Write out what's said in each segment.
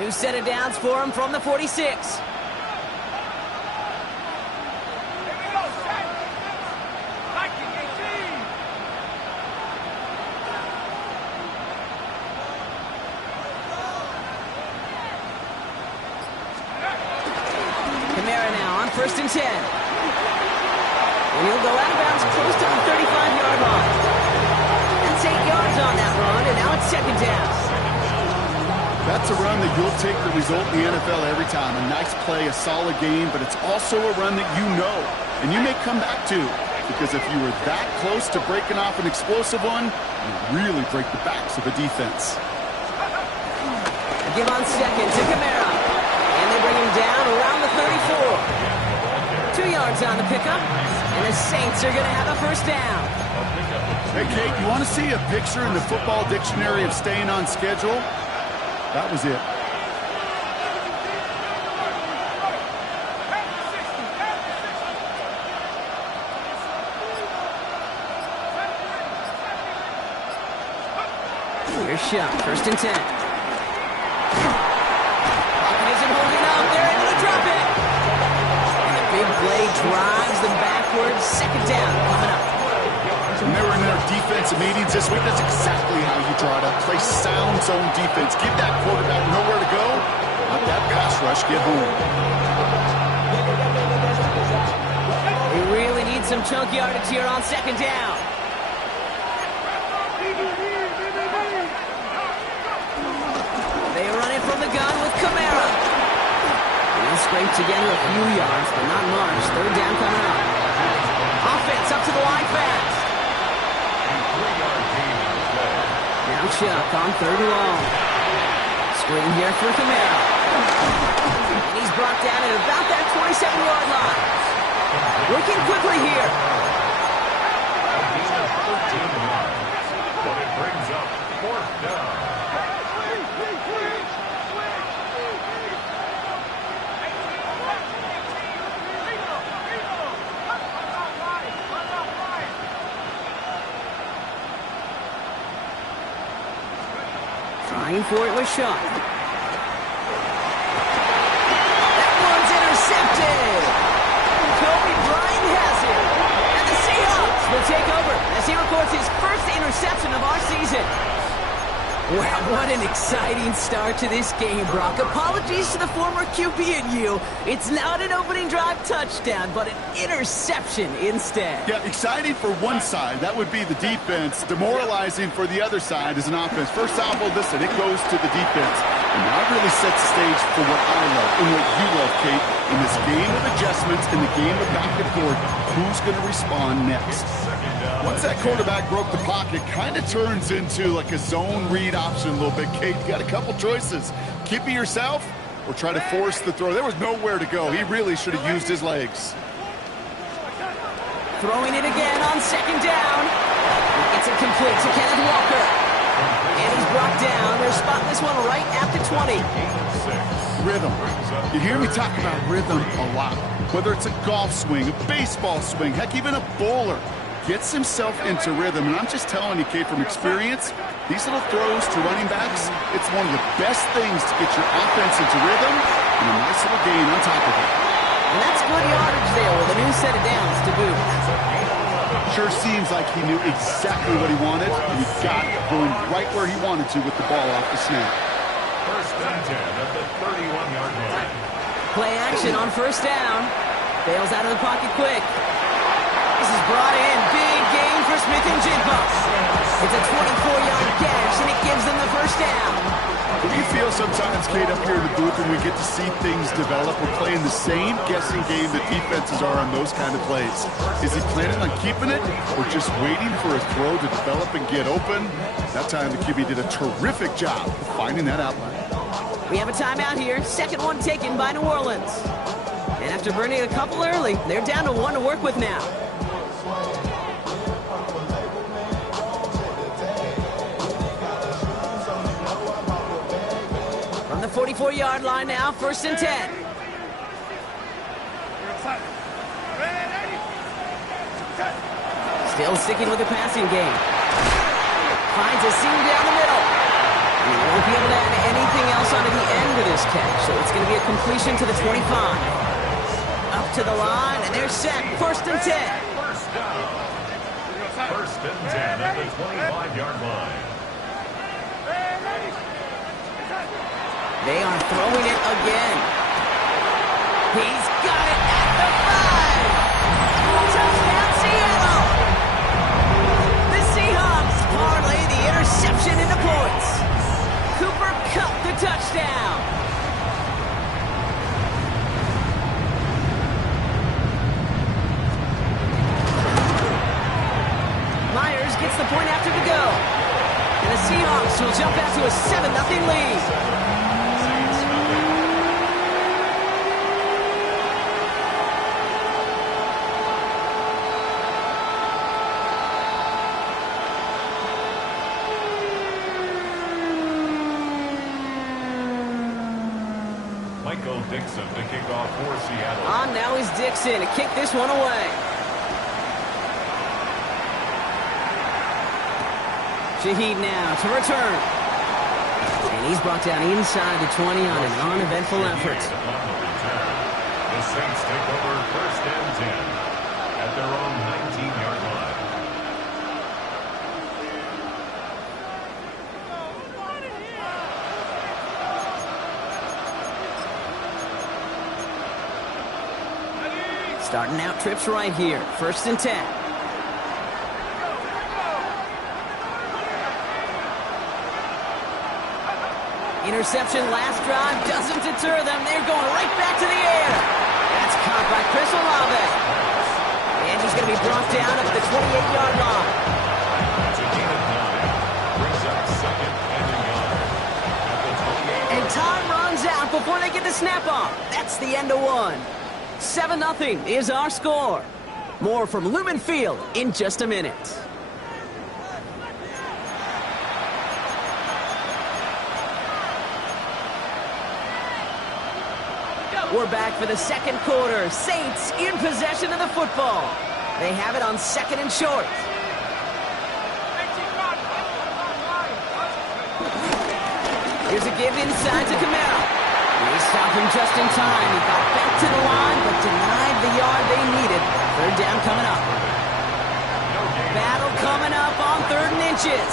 New set of downs for him from the 46. First and 10. And he'll go out of bounds close to the 35-yard line. That's 8 yards on that run, and now it's second down. That's a run that you'll take the result in the NFL every time. A nice play, a solid game, but it's also a run that you know, and you may come back to, because if you were that close to breaking off an explosive one, you really break the backs of the defense. Give on second to Kamara, and they bring him down around the 34. 2 yards on the pickup, and the Saints are going to have a first down. Hey, Kate, you want to see a picture in the football dictionary of staying on schedule? That was it. Here's shot, first and 10. Pocket isn't holding up, they're able to drop it. Big play drives them backwards. Second down coming up. When they were in their defensive meetings this week, that's exactly how you draw it up. Play sound zone defense. Give that quarterback nowhere to go. Let that pass rush get home. They really need some chunk yardage here on second down. They run it from the gun with Kamara. Scraped together a few yards, but not much. Third down coming up. Offense up to the line fast. Now Chuck on third and long. Screen here for Kamara. And he's brought down at about that 27-yard line. Working quickly here. But it brings up fourth down. Trying for it with Shaw. That one's intercepted. Kobe Bryant has it. And the Seahawks will take over as he records his first interception of our season. Wow, what an exciting start to this game, Brock. Apologies to the former QB and you. It's not an opening drive touchdown, but an interception instead. Yeah, exciting for one side. That would be the defense. Demoralizing for the other side as an offense. First off, well, listen, it goes to the defense. And that really sets the stage for what I love and what you love, Kate. In this game of adjustments, in the game of back and forth, who's going to respond next? Once that quarterback broke the pocket, kind of turns into like a zone read option a little bit, Kate. You got a couple choices. Keep it yourself or try to force the throw. There was nowhere to go. He really should have used his legs. Throwing it again on second down. It's incomplete to Kenneth Walker. And he's brought down. They're spotting this one right at the 20. Rhythm. You hear me talk about rhythm a lot. Whether it's a golf swing, a baseball swing, heck, even a bowler. Gets himself into rhythm, and I'm just telling you, Kate, from experience, these little throws to running backs, it's one of the best things to get your offense into rhythm and a nice little gain on top of it. And that's good yardage there with a new set of downs to boot. Sure seems like he knew exactly what he wanted, and he got it going right where he wanted to with the ball off the snap. First and 10 at the 31-yard line. Play action on first down. Bails out of the pocket quick. This is brought in. Big gain for Smith and Jigba. It's a 24-yard gash, and it gives them the first down. Do you feel sometimes, Kate, up here in the booth when we get to see things develop, we're playing the same guessing game that defenses are on those kind of plays? Is he planning on keeping it or just waiting for a throw to develop and get open? That time the QB did a terrific job of finding that outline. We have a timeout here. Second one taken by New Orleans. And after burning a couple early, they're down to one to work with now. From the 44-yard line now, first and 10. Still sticking with the passing game. Finds a seam down the middle. He won't be able to add anything else onto the end of this catch, so it's going to be a completion to the 25. Up to the line, and they're set. First and 10. First down. First and 10 at the 25-yard line. They are throwing it again. He's got it at the 5. Touchdown, Seattle. The Seahawks parlay the interception into points. Cooper Kupp the touchdown. Myers gets the point after to go. And the Seahawks will jump out to a 7-0 lead. Dixon to kick off for Seattle. On now is Dixon to kick this one away. Shaheed now to return. And he's brought down inside the 20 on an uneventful effort. The Saints take over first and 10 at their own 19-yard line. Starting out trips right here. First and 10. Interception last drive doesn't deter them. They're going right back to the air. That's caught by Chris Olave. And he's going to be brought down at the 28-yard line. To gain of 9. Brings up second and a yard. At the 28. And time runs out before they get the snap off. That's the end of one. 7-0 is our score. More from Lumen Field in just a minute. We're back for the second quarter. Saints in possession of the football. They have it on second and short. Here's a give inside to Camaro. They stopped him just in time. He got back to the line, but denied the yard they needed. Third down coming up. Battle coming up on 3rd and inches.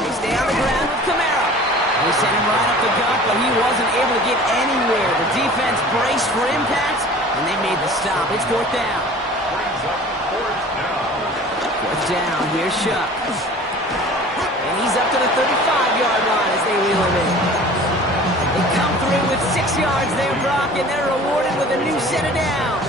They stay on the ground with Camaro. They sent him right up the gut, but he wasn't able to get anywhere. The defense braced for impact, and they made the stop. It's 4th down. Fourth down, here's Shuck. And he's up to the 35-yard line as they wheel him in. They come through with 6 yards there, Brock, and they're rewarded with a new set of downs.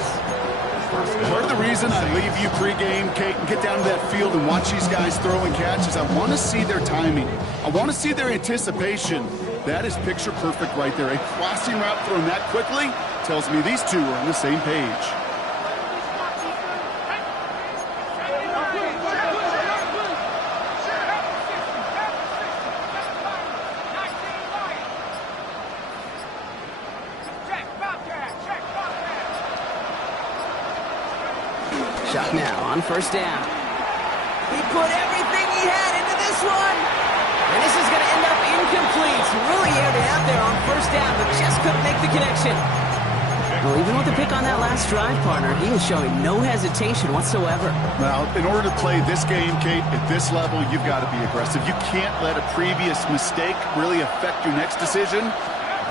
Part of the reason I leave you pregame, Kate, and get down to that field and watch these guys throw and catch is I want to see their timing. I want to see their anticipation. That is picture perfect right there. A crossing route thrown that quickly tells me these two are on the same page. Shot now on first down. He put everything he had into this one. And this is going to end up incomplete. Really aired it out there on first down, but just couldn't make the connection. Well, even with the pick on that last drive, partner, he was showing no hesitation whatsoever. Now, in order to play this game, Kate, at this level, you've got to be aggressive. You can't let a previous mistake really affect your next decision.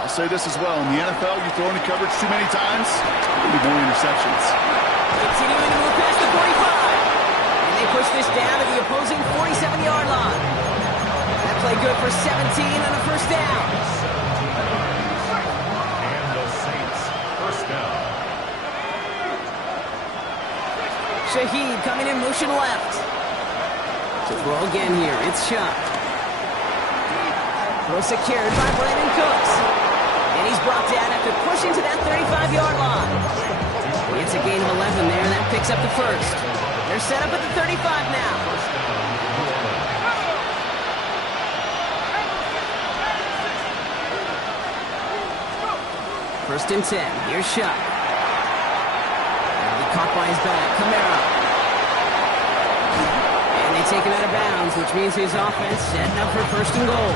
I'll say this as well. In the NFL, you throw into coverage too many times, there'll be more interceptions. Continuing to move past the 45. And they push this down to the opposing 47-yard line. That play good for 17 on a first down. And the Saints, first down. Shaheed coming in motion left. To throw again here, it's Shuck. Throw secured by Brandon Cooks. And he's brought down after pushing to that 35-yard line. It's a gain of 11 there, and that picks up the first. They're set up at the 35 now. First and 10. Here's Shuck. by his back. Kamara. And they take him out of bounds, which means his offense setting up for first and goal.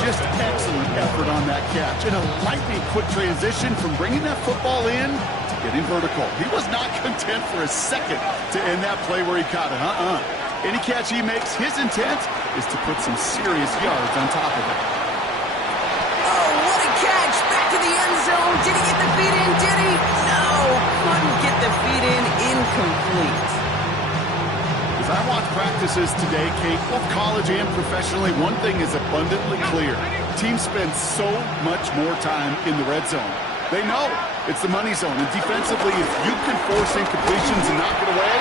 Just excellent effort on that catch. And a lightning quick transition from bringing that football in to getting vertical. He was not content for a second to end that play where he caught it. Any catch he makes, his intent is to put some serious yards on top of it. Oh, what a catch! Back to the end zone. Did he get the feet in? Did he? No, couldn't get the feet in. Incomplete. As I watch practices today, Kate, both college and professionally, one thing is abundantly clear. Teams spend so much more time in the red zone. They know it's the money zone. And defensively, if you can force incompletions and knock it away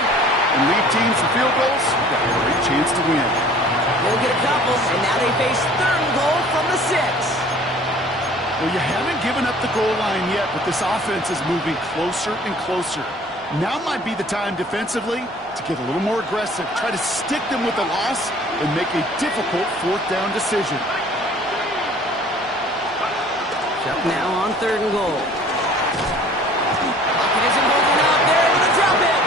and lead teams to field goals, you've got a great chance to win. They'll get a couple, and now they face third and goal from the 6. Well, you haven't given up the goal line yet, but this offense is moving closer and closer. Now might be the time defensively to get a little more aggressive, try to stick them with the loss, and make a difficult fourth down decision. Chuck now on third and goal. Pocket isn't holding up. They're able to drop it.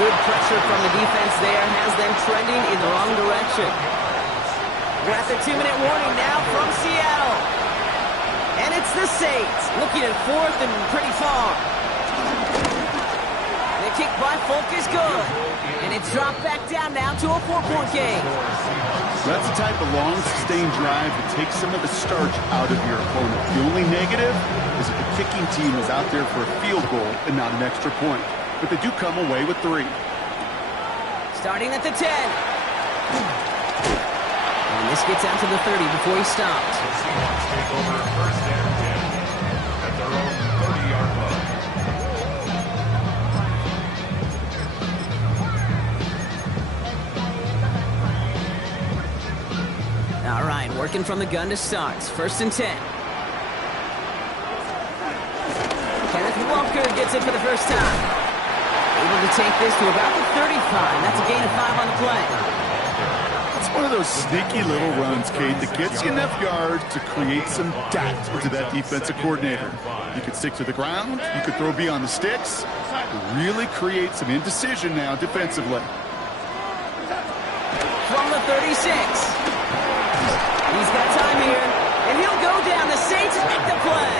Good pressure from the defense there has them trending in the wrong direction. We're at the 2-minute warning now from Seattle. And it's the Saints looking at fourth and pretty far. The kick by Folk is good. And it's dropped back down now to a 4-point game. That's the type of long, sustained drive that takes some of the starch out of your opponent. The only negative is that the kicking team is out there for a field goal and not an extra point. But they do come away with 3. Starting at the 10. And this gets out to the 30 before he stops. The Seahawks take over first and 10 at their own 30-yard line. All right, working from the gun to start. First and 10. Kenneth Walker gets it for the first time. Able to take this to about the 35. That's a gain of 5 on the play. It's one of those sneaky little runs, Kate, that gets you enough yards to create some doubt to that defensive coordinator. You could stick to the ground. You could throw beyond the sticks. Really create some indecision now defensively. From the 36. He's got time here, and he'll go down. The Saints make the play.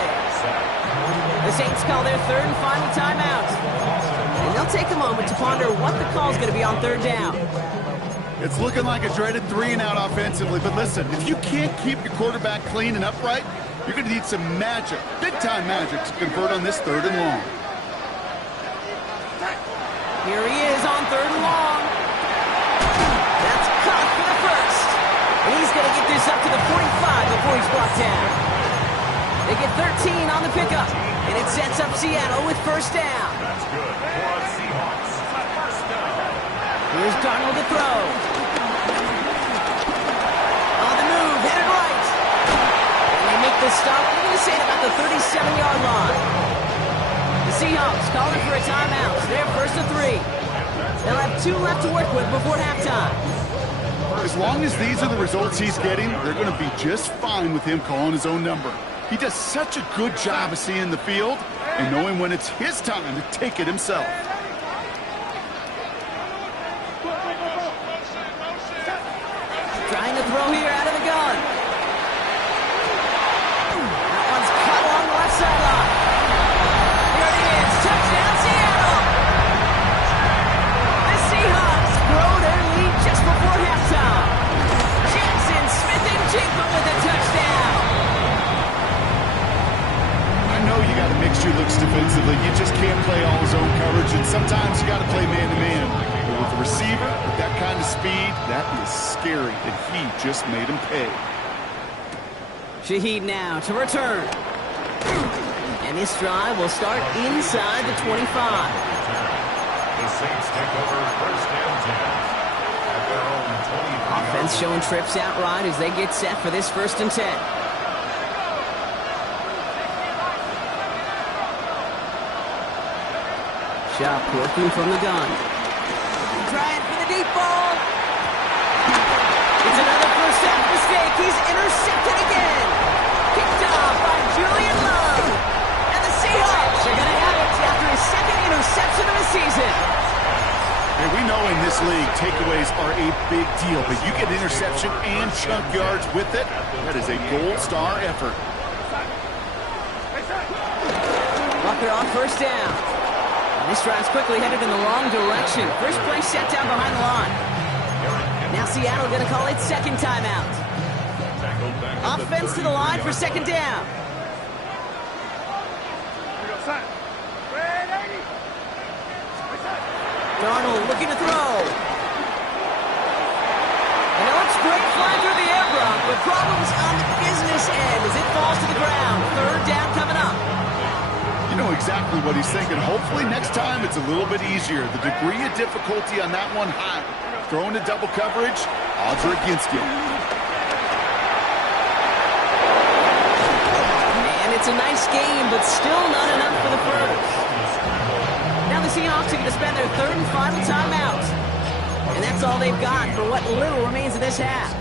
The Saints call their third and final timeout. And they'll take a moment to ponder what the call is going to be on third down. It's looking like a dreaded 3-and-out offensively, but listen, if you can't keep your quarterback clean and upright, you're going to need some magic, big-time magic, to convert on this third and long. Here he is on third and long. That's caught for the first. And he's going to get this up to the 45 before he's brought down. They get 13 on the pickup, and it sets up Seattle with first down. That's good for the Seahawks. First down. Here's Darnold to throw. On the move, headed right. And they make the stop, I'm going to say at about the 37-yard line. The Seahawks calling for a timeout. They're first to 3. They'll have 2 left to work with before halftime. As long as these are the results he's getting, they're going to be just fine with him calling his own number. He does such a good job of seeing the field and knowing when it's his time to take it himself. Trying to throw here out of the gun. That one's cut along the left sideline. Here it is. Touchdown, Seattle. The Seahawks grow their lead just before halftime. Jackson Smith and Jigba with a touchdown. I know you got to mix your looks defensively. You just can't play all zone coverage, and sometimes you got to play man-to-man. But with the receiver, with that kind of speed, that is scary, and he just made him pay. Shaheed now to return. And this drive will start inside the 25. The Saints take over first and 10 at their own 20. Offense showing trips out right as they get set for this first and 10. Shop working from the gun. Trying for the deep ball. It's another first half mistake. He's intercepted again. Picked off by Julian Love. And the Seahawks are going to have it after his second interception league, takeaways are a big deal, but you get interception and chunk yards with it. That is a gold star effort. Walker on first down. And this drive's quickly headed in the wrong direction. First play set down behind the line. Now Seattle going to call it second timeout. Offense to the line for second down. Darnold looking to throw. And it looks great flying through the air, Brock, but problems on the business end as it falls to the ground. Third down coming up. You know exactly what he's thinking. Hopefully next time it's a little bit easier. The degree of difficulty on that one high. Throwing to double coverage, odds are against you. Man, it's a nice game, but still not enough for the first. Now the Seahawks are going to spend their third and final timeout. And that's all they've got for what little remains of this half.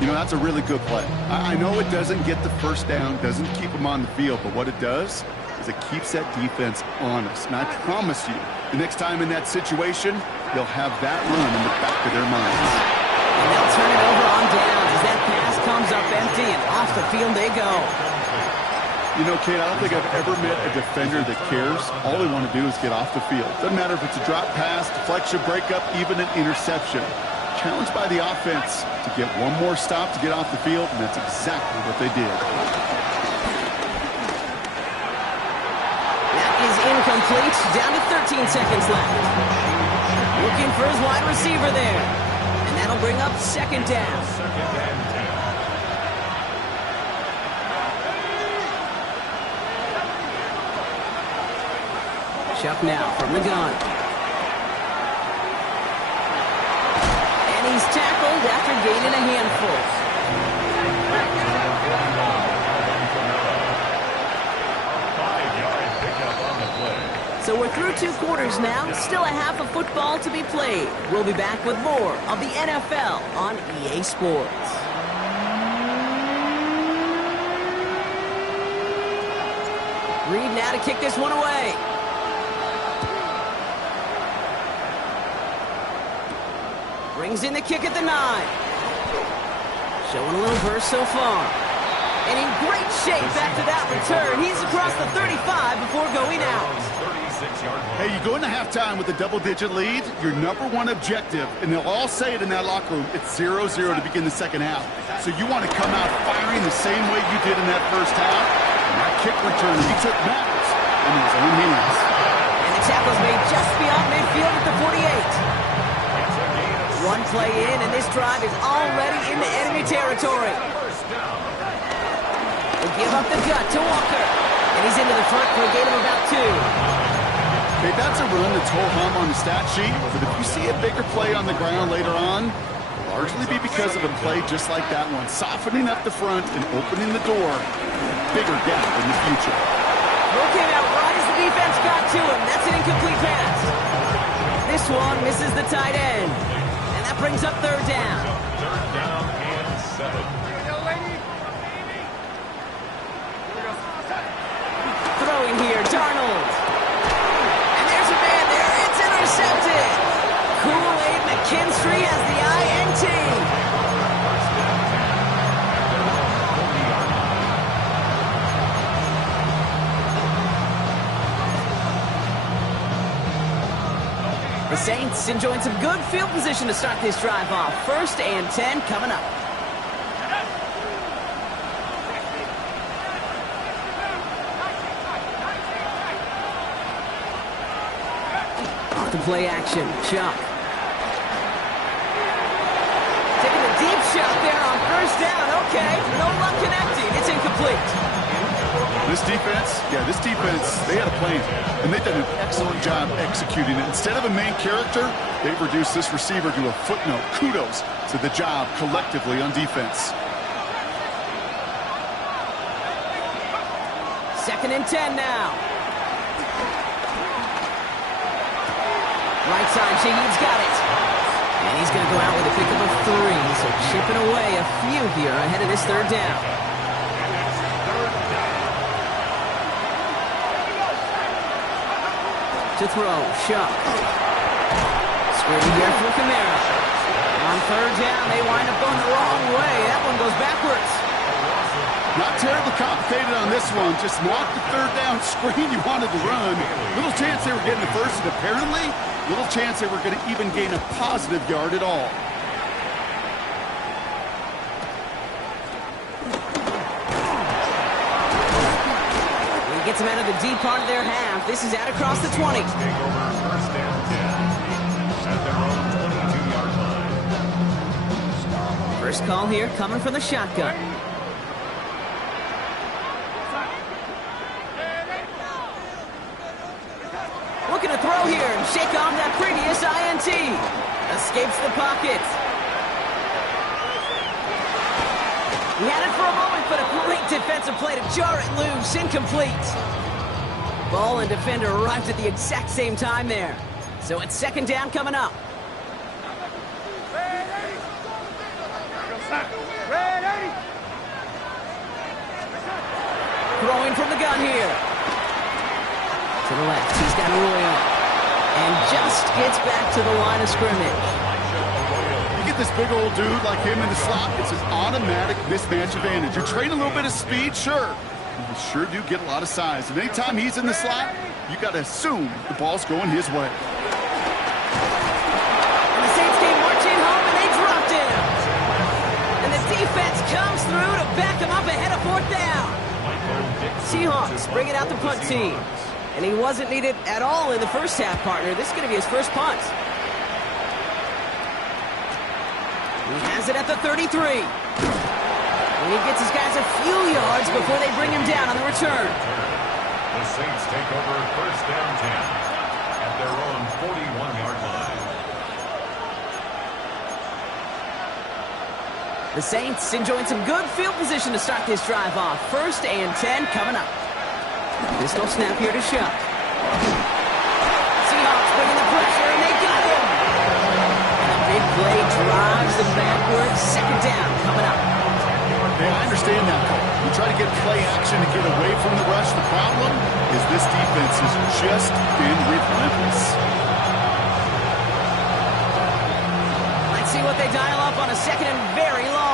You know, that's a really good play. I know it doesn't get the first down, doesn't keep them on the field, but what it does is it keeps that defense honest. And I promise you, the next time in that situation, they'll have that run in the back of their minds. And they'll turn it over on downs as that pass comes up empty and off the field they go. You know, Kate, I don't think I've ever met a defender that cares. All they want to do is get off the field. Doesn't matter if it's a drop pass, deflection, breakup, even an interception. Challenged by the offense to get one more stop to get off the field, and that's exactly what they did. That is incomplete. Down to 13 seconds left. Looking for his wide receiver there. And that'll bring up second down. Chuck now from the gun. And he's tackled after gaining a handful. So we're through 2 quarters now. Still a half of football to be played. We'll be back with more of the NFL on EA Sports. Reed now to kick this one away. Brings in the kick at the 9. Showing a little burst so far. And in great shape after that return. He's across the 35 before going out. Hey, you go into halftime with a double-digit lead, your #1 objective, and they'll all say it in that locker room, it's 0-0 to begin the second half. So you want to come out firing the same way you did in that first half. And that kick return he took matters in his own hands. And the tackle's made just beyond midfield at the 48. One play in, and this drive is already into enemy territory. They give up the gut to Walker. And he's into the front for a gain of about 2. Okay, that's a run that's ho-hum on the stat sheet, but if you see a bigger play on the ground later on, it'll largely be because of a play just like that one, softening up the front and opening the door for a bigger gap in the future. Look came out right as the defense got to him. That's an incomplete pass. This one misses the tight end. And that brings up third down. Third down and 7. Throwing here, Darnold. And there's a man there. It's intercepted. Kool-Aid McKinstry has the INT. The Saints enjoying some good field position to start this drive off. 1st and 10 coming up. Off the play action, Chuck. Taking a deep shot there on first down. Okay, no luck connecting. It's incomplete. This defense, they had a plan, and they've done an excellent job executing it. Instead of a main character, they've reduced this receiver to a footnote. Kudos to the job collectively on defense. 2nd and 10 now. Right side, Shaheed's got it. And he's going to go out with a pick of 3, so chipping away a few here ahead of this third down. To throw, Shuck. Here we go for Kamara. On third down, they wind up going the wrong way. That one goes backwards. Not terribly complicated on this one. Just not the third down screen you wanted to run. Little chance they were getting the first, and apparently, little chance they were going to even gain a positive yard at all. He gets them out of the deep part of their half. This is out across the 20. Take over first and 10 at their own 22-yard line. First call here coming from the shotgun. Looking to throw here and shake off that previous INT. Escapes the pocket. He had it for a moment, but a great defensive play to jar it loose. Incomplete. Ball and defender arrived at the exact same time there. So it's second down coming up. Throwing from the gun here. To the left, he's got Julio. And just gets back to the line of scrimmage. You get this big old dude like him in the slot, it's an automatic mismatch advantage. You're trading a little bit of speed, sure. You sure do get a lot of size. And anytime he's in the slot, you got to assume the ball's going his way. And the Saints came marching home, and they dropped him. And the defense comes through to back him up ahead of fourth down. Seahawks bring it out the punt team. And he wasn't needed at all in the first half, partner. This is going to be his first punt. He has it at the 33. And he gets his guys a few yards before they bring him down on the return. The Saints take over first down 10 at their own 41-yard line. The Saints enjoying some good field position to start this drive off. First and 10 coming up. Pistol snap here to Shuck. Seahawks bringing the pressure, and they got him. And a big play drives them backwards. Second down coming up. Hey, I understand that call. You try to get play action to get away from the rush. The problem is this defense has just been relentless. Let's see what they dial up on a second and very long.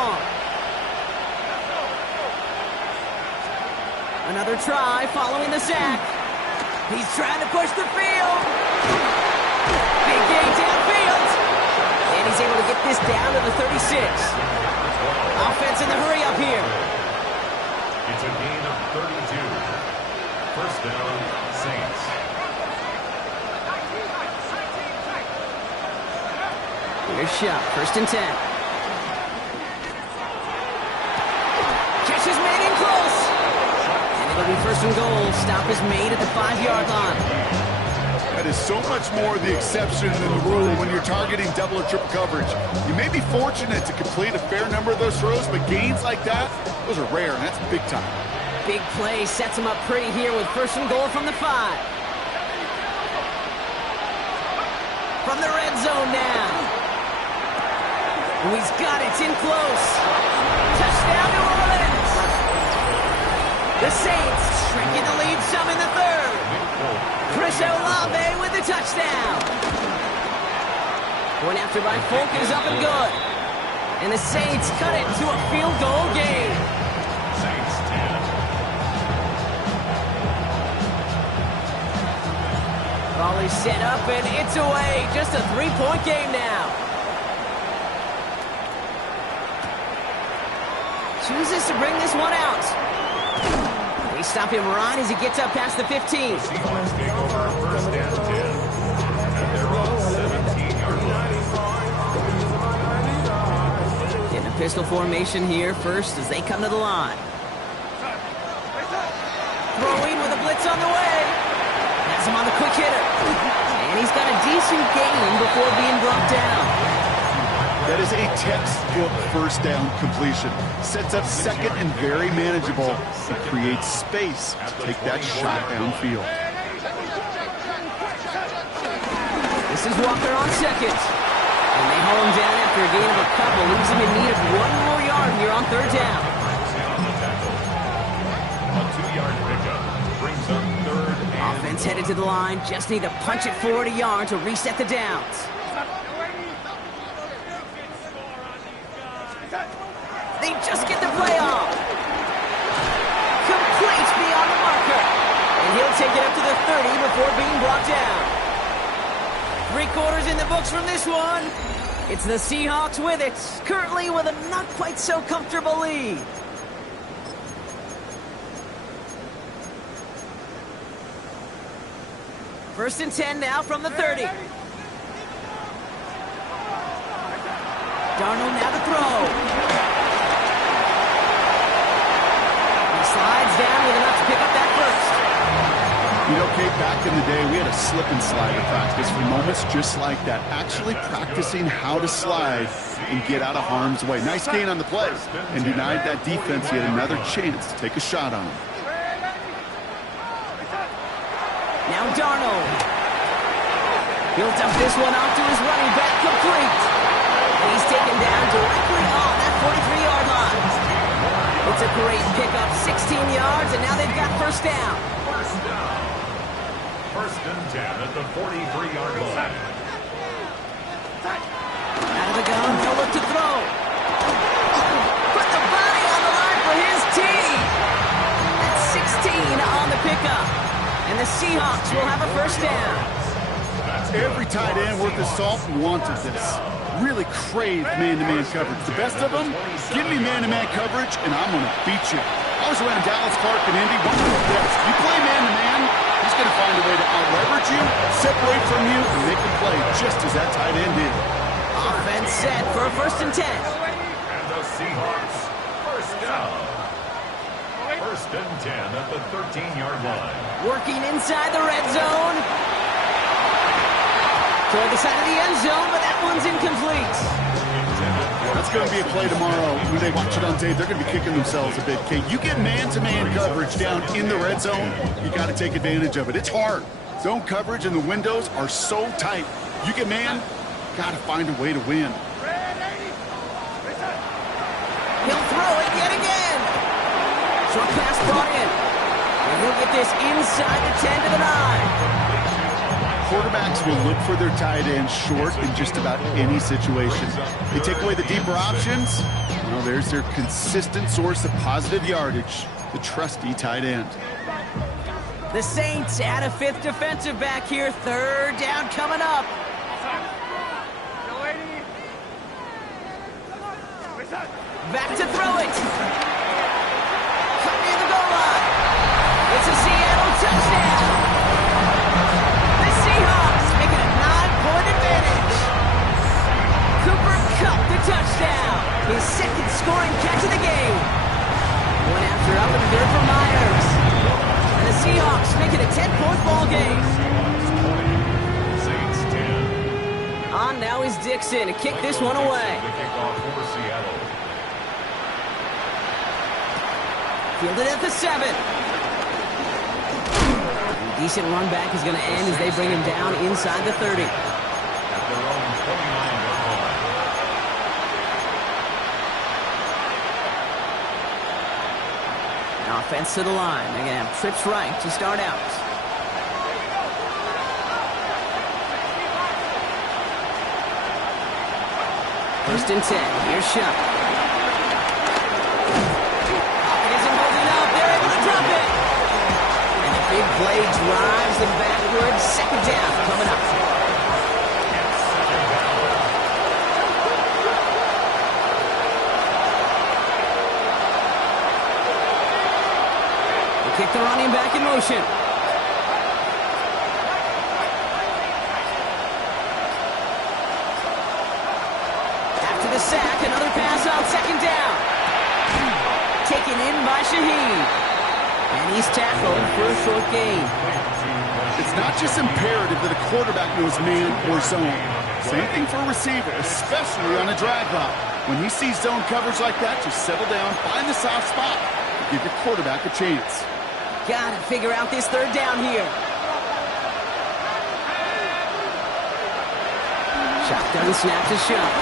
Another try following the sack. He's trying to push the field. Big gain downfield. And he's able to get this down to the 36. Offense in the hurry up here. It's a gain of 32. First down, Saints. Here's Shuck, first and 10. Catch is made in close. And it'll be first and goal. Stop is made at the 5-yard line. That is so much more the exception than the rule when you're targeting double or triple coverage. You may be fortunate to complete a fair number of those throws, but gains like that, those are rare, and that's big time. Big play sets him up pretty here with first and goal from the 5. From the red zone now. He's got it in close. Touchdown, New Orleans. The Saints shrinking the lead some in the third. Chris Olave with the touchdown. Point after by Folk is up and good. And the Saints cut it to a field goal game. Saints 10. Raleigh set up and it's away. Just a 3-point game now. Chooses to bring this one out. They stop him right as he gets up past the 15. Seahawks take over first and 10 at their own 17-yard line. Getting a pistol formation here first as they come to the line. Throwing with a blitz on the way. Has him on the quick hitter. And he's got a decent gain before being brought down. That is a textbook first down completion. Sets up second and very manageable. It creates space to take that shot downfield. This is Walker on second. And they haul him down after a gain of a couple. Leaves him in need of one more yard here on third down. A 2-yard pickup brings up third and Offense headed to the line. Just need to punch it forward a yard to reset the downs. down. 3 quarters in the books from this one. It's the Seahawks with it, currently with a not quite so comfortable lead. First and 10 now from the 30. Darnold now to throw. He slides down with enough to pick up that first. You know, Kate, back in the day, we had a slip and slide in practice for moments just like that. Actually practicing how to slide and get out of harm's way. Nice gain on the play and denied that defense yet another chance to take a shot on him. Now Darnold. He'll dump this one off to his running back, complete. He's taken down directly on that 43-yard line. It's a great pickup, 16 yards, and now they've got first down. First down. First and 10 at the 43-yard line. Out of the gun, he'll look to throw. Put the body on the line for his team. That's 16 on the pickup. And the Seahawks will have a first down. Every tight end worth his salt wanted this. Really craved man-to-man coverage. The best of them, give me man-to-man coverage, and I'm going to beat you. I was around Dallas, Clark, and Indy. One of the best. You play man-to-man, he's going to find a way to out-leverage you, separate from you, and make a play just as that tight end did. Offense set for a first and 10. And the Seahawks, first down. First and 10 at the 13-yard line. Working inside the red zone. Toward the side of the end zone, but that one's incomplete. That's going to be a play tomorrow. When they watch it on tape, they're going to be kicking themselves a bit. Kate, you get man-to-man coverage down in the red zone, you got to take advantage of it. It's hard. Zone coverage and the windows are so tight. You get man, got to find a way to win. He'll throw it yet again. Short pass brought in. And he'll get this inside the 10 to the 9. Quarterbacks will look for their tight end short in just about any situation. They take away the deeper options. Well, there's their consistent source of positive yardage, the trusty tight end. The Saints add a 5th defensive back here. Third down coming up. Back to throw it. Cut near the goal line. It's a Seattle touchdown. The Seahawks making a 9-point advantage. Cooper Kupp the touchdown. His second scoring catch of the game. One after up and good for Myers. And the Seahawks making a 10-point ball game. Saints 10. On now is Dixon to kick this one away. The kickoff for Seattle. Fielded at the 7. Decent run back is going to end as they bring him down inside the 30. At their own 29-yard line. Now offense to the line. They're going to have trips right to start out. First and 10. Here's Shuck. Big play drives them backwards. Second down coming up. They kick the running back in motion. After the sack, another pass on second down. Taken in by Shaheed. And he's tackled for a short gain. It's not just imperative that a quarterback knows man or zone. Same thing for a receiver, especially on a drag route. When he sees zone coverage like that, just settle down, find the soft spot, and give your quarterback a chance. Gotta figure out this third down here. Shotgun snap to Shuck.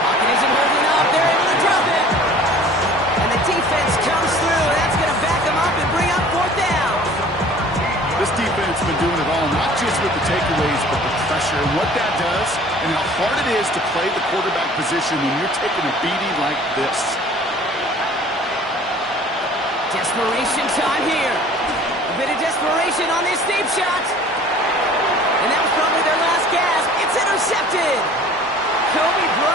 Pocket isn't holding up. They're able to drop it. And the defense comes through. That's going to back them up and bring up fourth down. This defense has been doing it all, not just with the takeaways, but the pressure and what that does and how hard it is to play the quarterback position when you're taking a beating like this. Desperation time here. A bit of desperation on this deep shot. And that was probably their last gasp. It's intercepted. Kobe